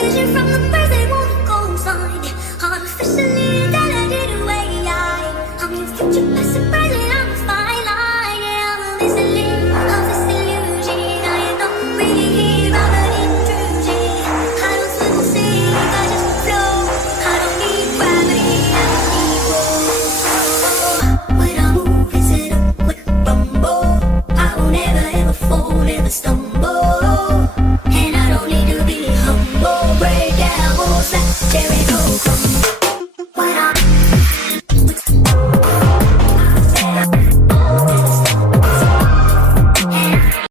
vision from the birds they won't go sign. Artificially dilated away. I'm your future passing present. I'm a fine line. I'm a listening of this illusion. I am not really here. I'm an intrusion. I don't swim or sink. I just flow. I don't need gravity. I don't need roll. When I move, it's in a quick rumble. I won't ever fall, never stumble. And I don't need to be humble. Break down walls like Jericho.